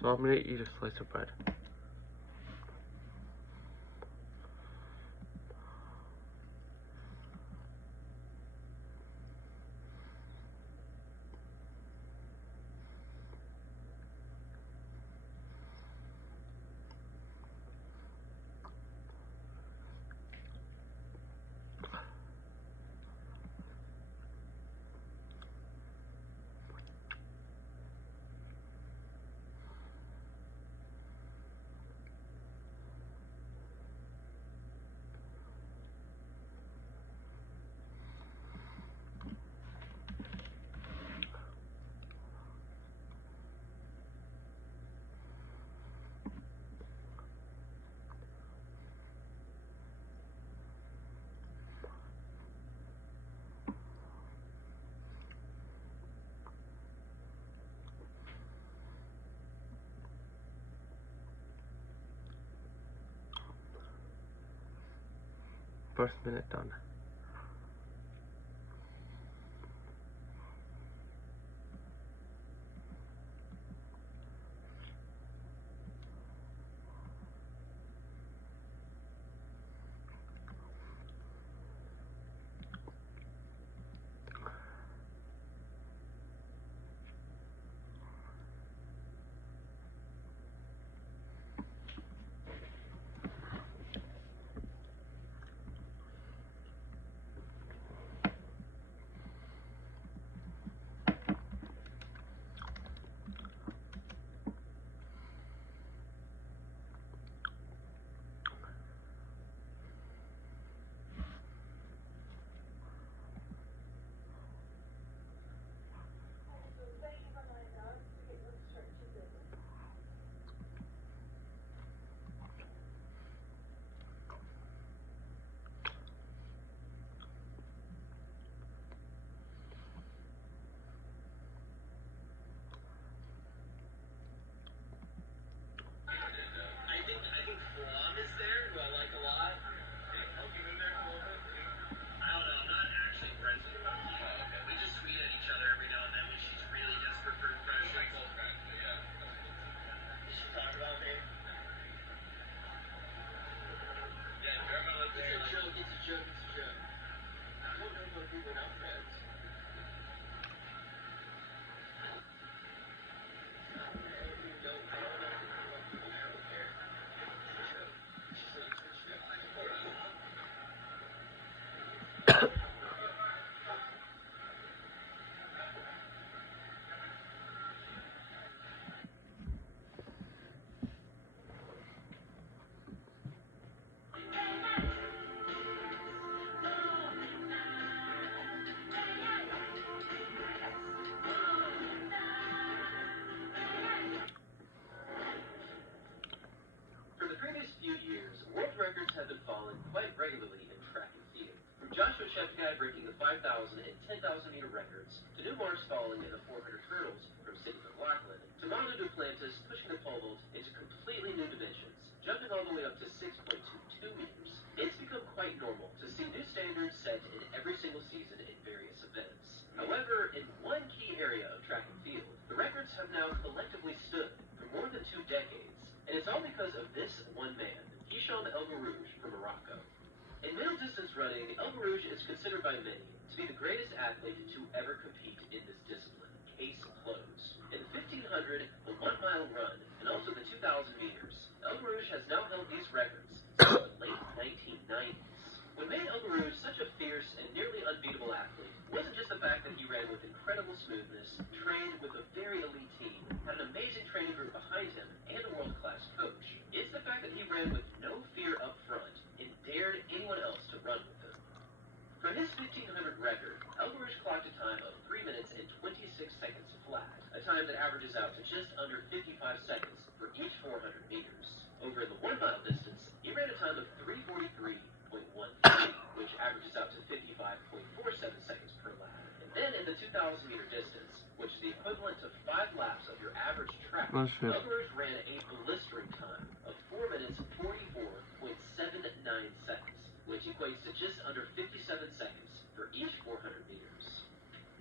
So I'm gonna eat a slice of bread. First minute done. Have been falling quite regularly in track and field. From Joshua Cheptegei breaking the 5,000 and 10,000 meter records, to New Mars falling in the 400 hurdles from Sidney McLaughlin, to Mondo Duplantis pushing the pole vault into completely new dimensions, jumping all the way up to 6.22 meters. It's become quite normal to see new standards set in every single season in various events. However, in one key area of track and field, the records have now collectively stood for more than 2 decades, and it's all because of this one man, Hicham El Guerrouj from Morocco. In middle distance running, El Guerrouj is considered by many to be the greatest athlete to ever compete in this discipline. Case closed. In the 1500, the 1 mile run, and also the 2,000 meters, El Guerrouj has now held these records since the late 1990s. What made El Guerrouj such a fierce and nearly unbeatable athlete wasn't just the fact that he ran with incredible smoothness, trained with a very elite team, had an amazing training group behind him, and a world-class coach. It's the fact that he ran with no fear up front and dared anyone else to run with him. For his 1500 record, El Guerrouj clocked a time of 3 minutes and 26 seconds flat, a time that averages out to just under 55 seconds for each 400 meters. Over in the 1 mile distance, he ran a time of 3:43.13, which averages out to 55.47 seconds per lap. And then in the 2,000 meter distance, which is the equivalent to 5 laps of your average track, El Guerrouj ran a blistering time of 4 minutes 44.79 seconds, which equates to just under 57 seconds for each 400 meters.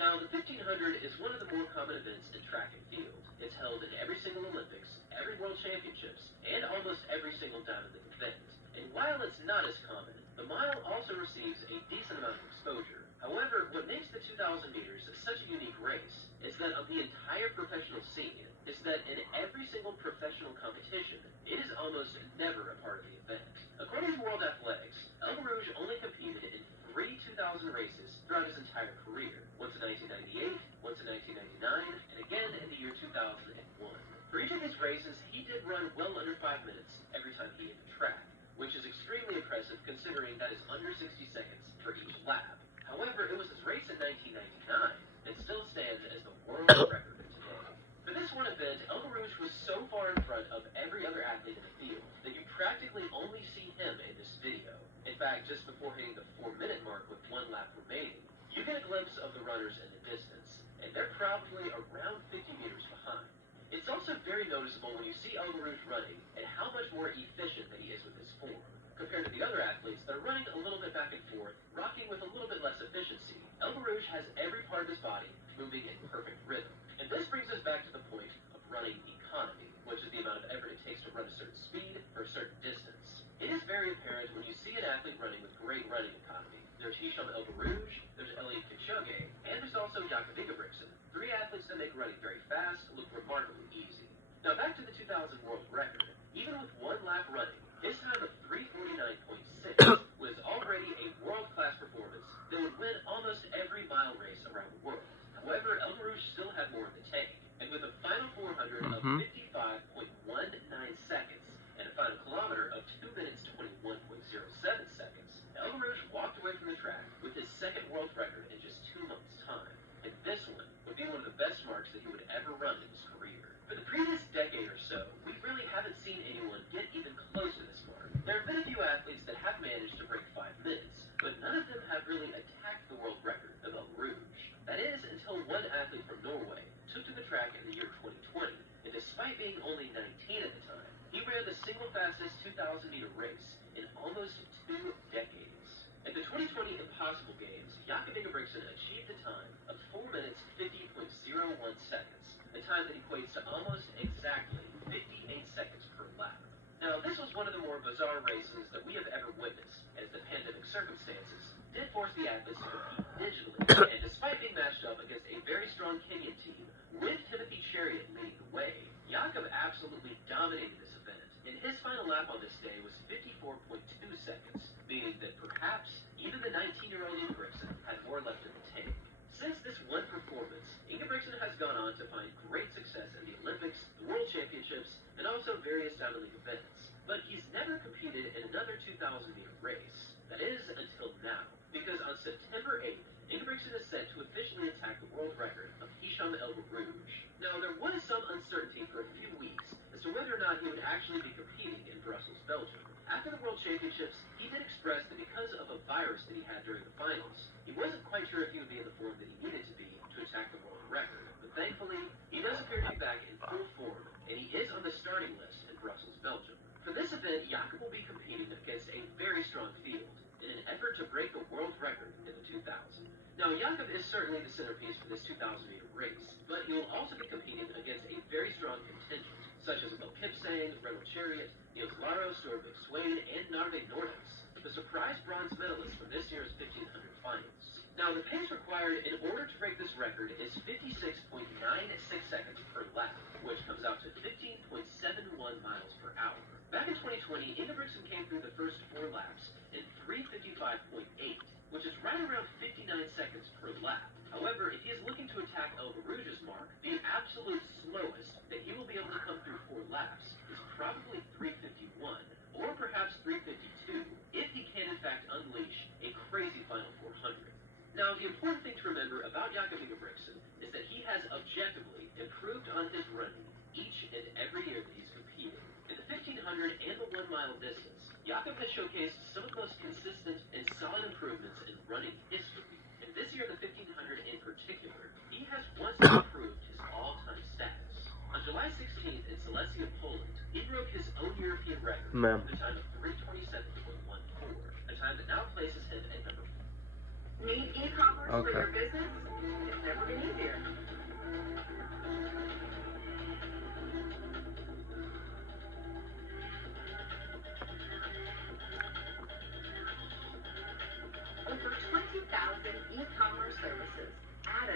Now, the 1500 is one of the more common events in track and field. It's held in every single Olympics championships and almost every single diamond league event. And while it's not as common, the mile also receives a decent amount of exposure. However, what makes the 2,000 meters such a unique race is that of the entire professional scene, is that in every single professional competition, it is almost never a part of the event. According to World Athletics, El Rouge only competed in 3 2,000 races throughout his entire career, once in 1998, once in 1999, and again in the year 2001. For each of his races, he did run well under 5 minutes every time he hit the track, which is extremely impressive considering that is under 60 seconds for each lap. However, it was his race in 1999 that still stands as the world record today. For this one event, El Rouge was so far in front of every other athlete in the field that you practically only see him in this video. In fact, just before hitting the 4-minute mark with 1 lap remaining, you get a glimpse of the runners in the distance, and they're probably around 50 meters behind. It's also very noticeable when you see El Rouge running and how much more efficient that he is with his form, compared to the other athletes that are running a little bit back and forth, rocking with a little bit less efficiency. El Rouge has every part of his body moving in perfect rhythm. And this brings us back to the point of running economy, which is the amount of effort it takes to run a certain speed for a certain distance. It is very apparent when you see an athlete running with great running economy. There's Hicham El Rouge, there's Eliud Kipchoge, and there's also Jakob Ingebrigtsen, 3 athletes that make running very fast look remarkably easy. Now back to the 2,000 world record. Even with 1 lap running, his time of 3:49.6 was already a world-class performance that would win almost every mile race around the world. However, El Rouge still had more in the tank, and with a final 400 of 55.19 seconds and a final kilometer of 2 minutes 21.07 seconds, El Rouge walked away from the track with his 2nd world record in just 2 months' time. And this one would be one of the best marks that he would ever run in his career. For the previous decade or so, we really haven't seen anyone get even close to this mark. There have been a few athletes that have managed to break 5 minutes, but none of them have really attacked the world record of El Rouge. That is, until one athlete from Norway took to the track in the year 2020, and despite being only 19 at the time, he ran the single fastest 2,000-meter race in almost 2 decades. At the 2020 Impossible Games, Jakob Ingebrigtsen achieved a time of 4 minutes 50.01 seconds, a time that equates to almost exactly 58 seconds per lap. Now, this was one of the more bizarre races that we have ever witnessed, as the pandemic circumstances did force the athletes to compete digitally, and despite being matched up against a very strong Kenyan team, with Timothy Chariot leading the way, Jakob absolutely dominated this event, and his final lap on this day was 54.2 seconds, meaning that perhaps even the 19-year-old Ingebrigtsen had more left in the tank. Since this one performance, Ingebrigtsen has gone on to find great success in the Olympics, the World Championships, and also various Diamond League events. But he's never competed in another 2,000-meter race. That is, until now, because on September 8th, Ingebrigtsen is set to officially attack the world record of Hicham El Rouge. Now, there was some uncertainty for a few weeks as to whether or not he would actually be competing in Brussels, Belgium. After the World Championships, he did express that because of a virus that he had during the finals, he wasn't quite sure if he would be in the form that he needed to be to attack the world record. But thankfully, he does appear to be back in full form, and he is on the starting list in Brussels, Belgium. For this event, Jakob will be competing against a very strong field in an effort to break the world record in the 2,000. Now, Jakob is certainly the centerpiece for this 2,000-meter race, but he will also be competing against a very strong contingent, such as Mel Kipsang, Renaud Chariot, Niels Laro, Stuart McSwain, and Narve Nordas, the surprise bronze medalist from this year's 1,500 finals. Now, the pace required in order to break this record is 56.96 seconds per lap, which comes out to 15.71 miles per hour. Back in 2020, Ingebrigtsen came through the first 4 laps in 3:55.8, which is right around 59 seconds per lap. However, if he is looking to attack El Rouge's mark, the absolute slowest that he will be able to come through 4 laps is probably 3:51, or perhaps 3:52, if he can in fact unleash a crazy final 400. Now, the important thing to remember about Jakob Ingebrigtsen is that he has objectively improved on his running each and every year that he's competed. In the 1,500 and the 1-mile distance, Jakob has showcased some of the most consistent and solid improvements in running history. And this year, the 1,500 in particular, he has once improved his all-time status. On July 16th in Silesia, Poland, he broke his own European record with a time of 3:27.14, a time that now places him at number 4. Need e-commerce for your business? It's never been easier.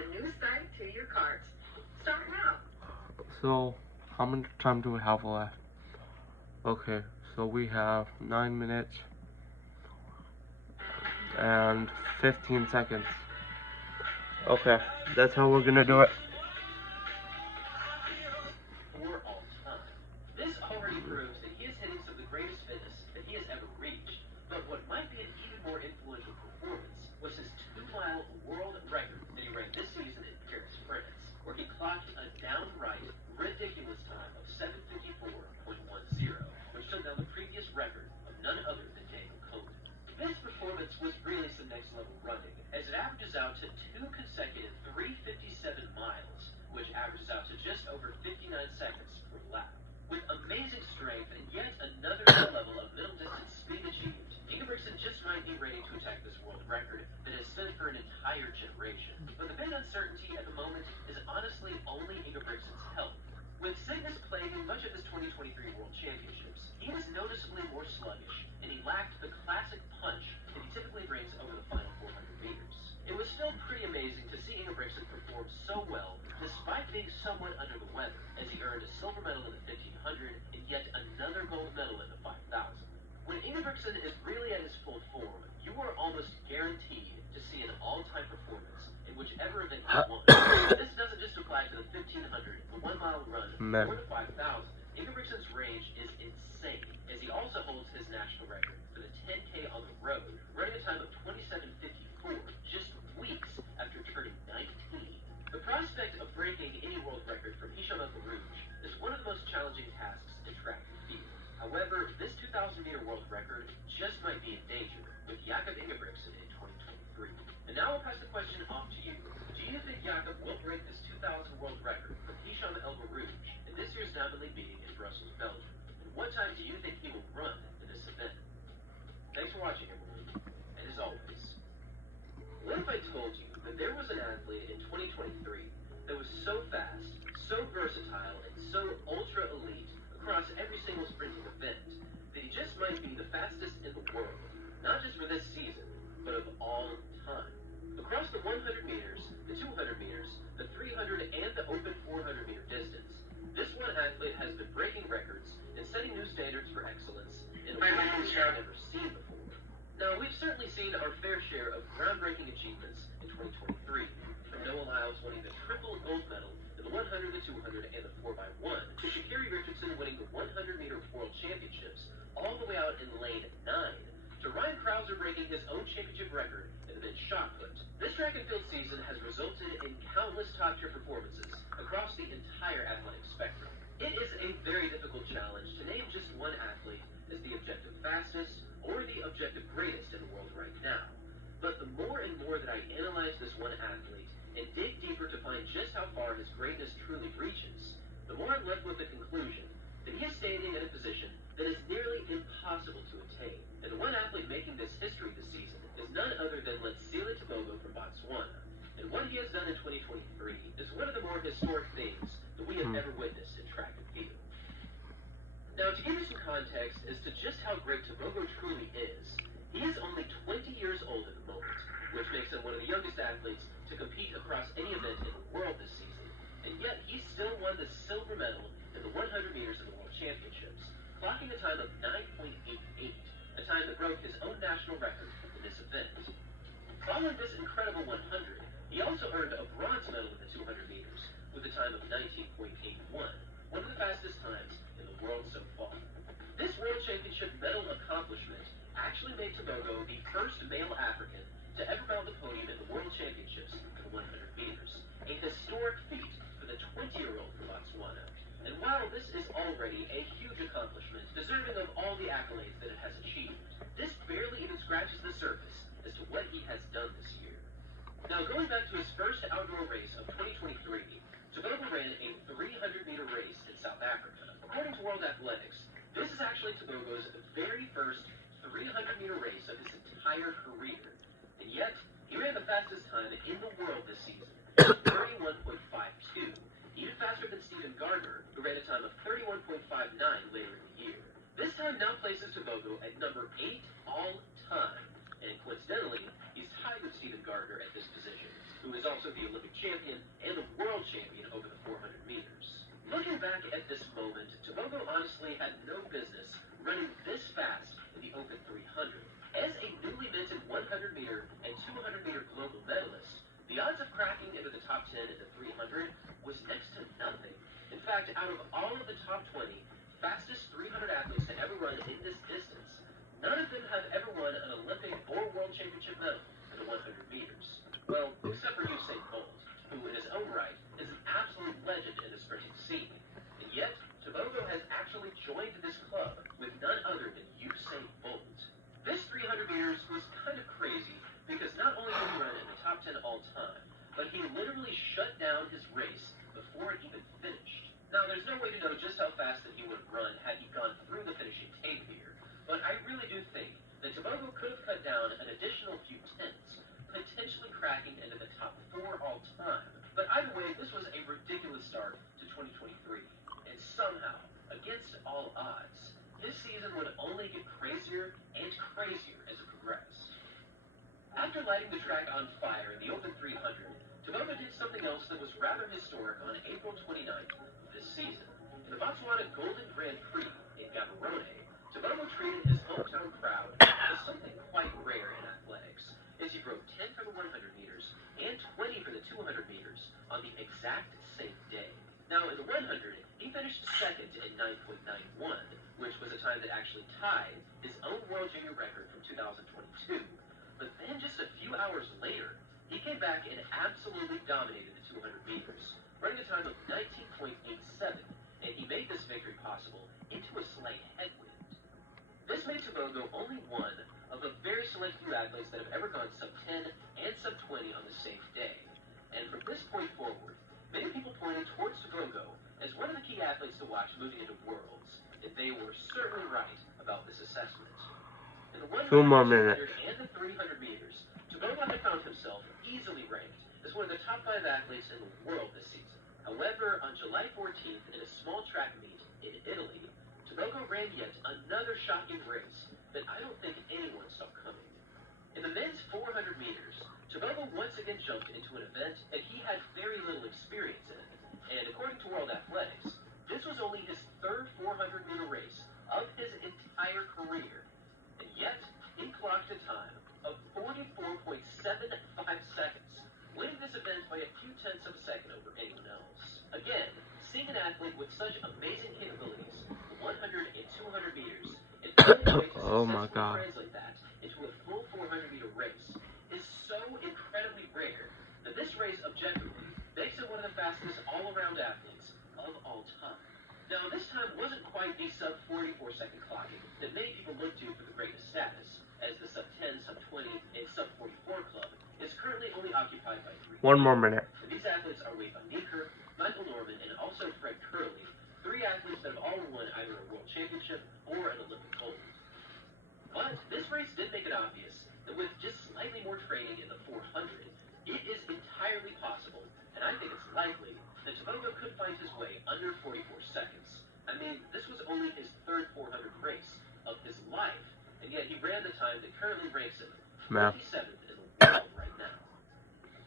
a new site to your cart. Start now. So, how much time do we have left? Okay, so we have 9 minutes and 15 seconds. Okay, that's how we're gonna do it. For all time. This already proves that he is hitting some of the greatest fitness that he has ever reached. But what might be an even more influential performance was his 2-mile world record that he ran this season in Paris, France, where he clocked a downright ridiculous time of 7:54.10, which took down the previous record of none other than Daniel Coleman. This performance was really some next level running, as it averages out to 2 consecutive 3:57 miles, which averages out to just over 59 seconds per lap. With amazing strength and yet another new level of middle distance speed achieved, Ingebrigtsen just might be ready to attack this world record that has stood for an entire generation. But the big uncertainty at the moment is honestly only Ingebrigtsen's health. With sickness plaguing much of his 2023 World Championships, he was noticeably more sluggish, and he lacked the classic punch that he typically brings over the final 400 meters. It was still pretty amazing to see Ingebrigtsen perform so well, despite being somewhat under the weather, as he earned a silver medal in the 1500 and yet another gold medal in the 5000. When Ingebrigtsen is really at his full form, you are almost guaranteed to see an all-time performance in whichever event he won. This doesn't just apply to the 1500, the 1-mile run, or the 5000. Ingebrigtsen's range is insane, as he also holds his national record for the 10K on the road, running a time of 27:54 just weeks after turning 19. The prospect of breaking any world record from Hicham El Barouj is one of the most challenging tasks in track and field. However, this 2,000-meter world record just might be in danger with Jakob Ingebrigtsen in 2023. And now I'll pass the question off to you. Do you think Jakob will break this 2,000 world record from Hicham El Barouj in this year's Diamond League meeting in Brussels, Belgium? And what time do you think he will run in this event? Thanks for watching, everyone. And as always, what if I told you that there was an athlete in 2023 that was so fast, so versatile, and so ultra elite across every single sprinting event that he just might be the fastest in the world, not just for this season, but of all time? Across the 100 meters, the 200 meters, the 300, and the open 400 meter distance, this one athlete has been breaking records and setting new standards for excellence in a way we've never seen before. Now, we've certainly seen our fair share of groundbreaking achievements in 2023, from Noah Lyles winning the triple gold medal in the 100, the 200, and the 4x1, to Sha'Carri Richardson winning the 100-meter World Championships, all the way out in lane 9, to Ryan Krauser breaking his own championship record in the men's shot put. This track and field season has resulted in countless top-tier performances across the entire athletic spectrum. It is a very difficult challenge to name just one athlete as the objective fastest or the objective greatest in the world right now. But the more and more that I analyze this one athlete and dig deeper to find just how far his greatness truly reaches, the more I'm left with the conclusion that he is standing in a position that is nearly impossible to attain. And the one athlete making this history this season is none other than Letsile Tebogo from Botswana. And what he has done in 2023 is one of the more historic things that we have ever witnessed in track and field. Now, to give you some context as to just how great Tebogo truly is, he is only 20 years old at the moment, which makes him one of the youngest athletes to compete across any event in the world this season. And yet, he still won the silver medal in the 100 meters of the World Championships, clocking a time of 9.88, a time that broke his own national record in this event. Following this incredible 100, he also earned a bronze medal in the 200 meters with a time of 19.81, one of the fastest times in the world so far. This World Championship medal accomplishment actually made Tebogo the first male African to ever mount the podium in the World Championships for the 100 meters, a historic feat for the 20-year-old from Botswana. And while this is already a huge accomplishment, deserving of all the accolades that it has achieved, this barely even scratches the surface as to what he has done this year. Now, going back to his first outdoor race of 2023, Tebogo ran a 300-meter race in South Africa. According to World Athletics, this is actually Tebogo's very first 300-meter race of his entire career. And yet, he ran the fastest time in the world this season, 31.52, even faster than Stephen Gardner, who ran a time of 31.59 later in the year. This time now places Tebogo at number 8 all time, and coincidentally, he's tied with Stephen Gardner at this position. who is also the Olympic champion and the world champion over the 400 meters. Looking back at this moment, Tebogo honestly had no business running this fast in the Open 300. As a newly minted 100-meter and 200-meter global medalist, the odds of cracking into the top 10 in the 300 was next to nothing. In fact, out of all of the top 20 fastest 300 athletes to ever run in this distance, none of them have ever won an Olympic or World Championship medal in the 100 meters. Well, except for Usain Bolt, who in his own right is an absolute legend in the sprinting scene. And yet, Tebogo has actually joined this club with none other than Usain Bolt. This 300 meters was kind of crazy because not only did he run in the top 10 all time, but he literally shut down his race before it even finished. Now, there's no way to know just how fast that he would have run had he gone through the finishing tape here, but I really do think that Tebogo could have cut down an additional few tenths, potentially cracking into the top 4 all time. But either way, this was a ridiculous start to 2023, and somehow, against all odds, his season would only get crazier and crazier as it progressed. After lighting the track on fire in the Open 300, Tebogo did something else that was rather historic on April 29th of this season. In the Botswana Golden Grand Prix in Gaborone, Tebogo treated his hometown crowd as something quite rare in athletics, as he broke 10 for the 100 meters and 20 for the 200 meters on the exact same day. Now, in the 100, he finished second in 9.91, which was a time that actually tied his own World Junior record from 2022. But then just a few hours later, he came back and absolutely dominated the 200 meters, running a time of 19.87, and he made this victory possible into a slight headwind. This made Tebogo only one of a very select few athletes that have ever gone sub-10 and sub-20 on the same day. And from this point forward, many people pointed towards Tebogo as one of the key athletes to watch moving into Worlds, and they were certainly right about this assessment. In the 100, 200, and the 300 meters, Tebogo had found himself easily ranked as one of the top 5 athletes in the world this season. However, on July 14th, in a small track meet in Italy, Tebogo ran yet another shocking race that I don't think anyone saw coming. In the men's 400 meters, Tebogo once again jumped into an event that he had very little experience in, and according to World Athletics, this was only his third 400-meter race of his entire career, and yet he clocked a time of 44.75 seconds, winning this event by a few tenths of a second over anyone else. Again, seeing an athlete with such amazing capabilities, the 100 and 200 meters, and finding a way to successfully translate that into a full 400-meter race is so incredibly rare that this race objectively makes him one of the fastest all-around athletes of all time. Now, this time wasn't quite the sub-44-second clocking that many people look to for the greatest status, as the sub-10, sub-20, and sub-44 club is currently only occupied by 3. One more minute. And these athletes are Wade van Niekerk, Michael Norman, and also Fred Curley, 3 athletes that have all won either a World Championship or an Olympic gold. But this race did make it obvious that with just slightly more training in the 400, it is entirely possible, and I think it's likely, that Tebogo could find his way under 44 seconds. I mean, this was only his third 400 race of his life, and yet he ran the time that currently ranks him 27th in the world right now.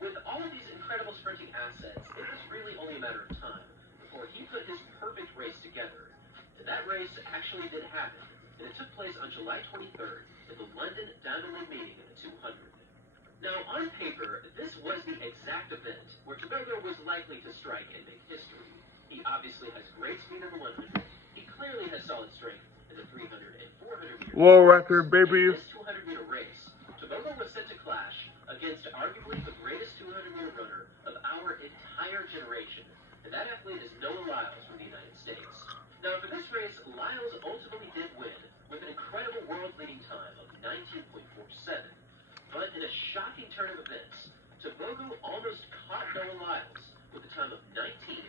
With all of these incredible sprinting assets, it was really only a matter of time before he put his perfect race together. And that race actually did happen, and it took place on July 23rd in the London Diamond League meeting in the 200. Now, on paper, this was the exact event where Tebogo was likely to strike and make history. He obviously has great speed in the 100. He clearly has solid strength in the 300 and 400 meter. World record, baby. In this 200 meter race, Tebogo was set to clash against arguably the greatest 200 meter runner of our entire generation, and that athlete is Noah Lyles from the United States. Now, for this race, Lyles ultimately did win with an incredible world-leading time of 19.47. But in a shocking turn of events, Tebogo almost caught Noah Lyles with a time of 19.50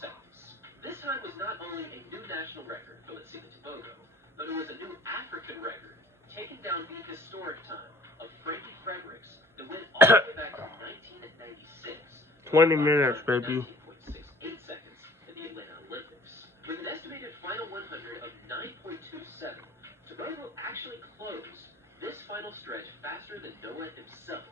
seconds. This time was not only a new national record for Letsina Tebogo, but it was a new African record, taking down the historic time of Frankie Fredericks that went all the way back to 1996. 20 minutes, baby. 19.68 seconds at the Atlanta Olympics. With an estimated final 100 of 9.27, Tebogo actually closed this final stretch faster than Noah himself,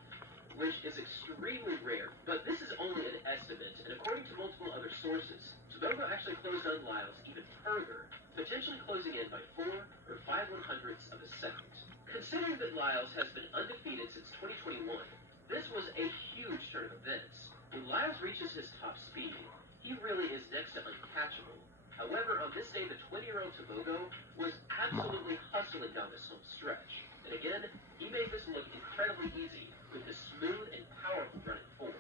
which is extremely rare, but this is only an estimate, and according to multiple other sources, Tobogo actually closed on Lyles even further, potentially closing in by 4 or 5/100ths of a second. Considering that Lyles has been undefeated since 2021, this was a huge turn of events. When Lyles reaches his top speed, he really is next to uncatchable. However, on this day, the 20-year-old Tobogo was absolutely hustling down this home stretch. And again, he made this look incredibly easy with his smooth and powerful running form.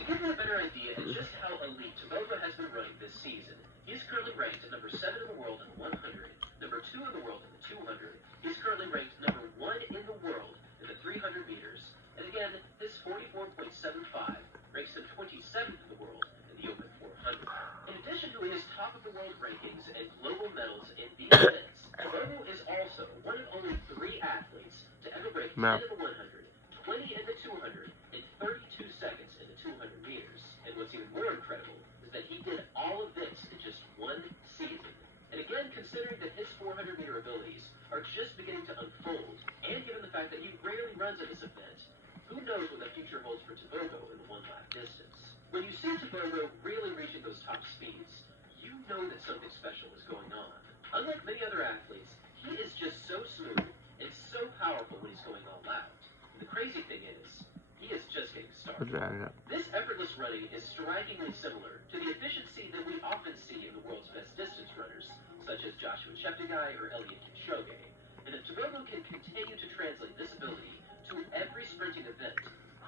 To give you a better idea of just how elite Tobogo has been running this season, he is currently ranked at number 7 in the world in the 100, number 2 in the world in the 200. He's currently ranked number 1 in the world in the 300 meters. And again, his 44.75 ranks him 27th in the world in the open 400. In addition to his top of the world rankings and global medals in these events, Tobogo is also one of only 3 athletes to ever break 10 in the 100, 20 in the 200, and 32 seconds in the 200 meters. And what's even more incredible is that he did all of this in just 1 season. And again, considering that his 400-meter abilities are just beginning to unfold, and given the fact that he rarely runs in this event, who knows what the future holds for Tobogo in the 1-lap distance. When you see Tobogo really reaching those top speeds, you know that something special is going on. Unlike many other athletes, he is just so smooth and so powerful when he's going all out. And the crazy thing is, he is just getting started. This effortless running is strikingly similar to the efficiency that we often see in the world's best distance runners, such as Joshua Cheptegei or Eliud Kipchoge. And if Tobogo can continue to translate this ability to every sprinting event,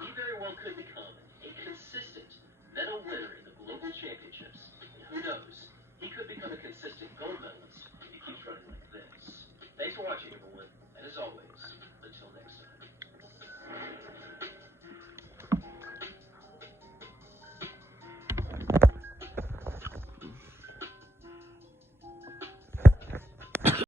he very well could become a consistent medal winner in the global championships. And who knows, he could become a consistent gold medalist if he keeps running like that.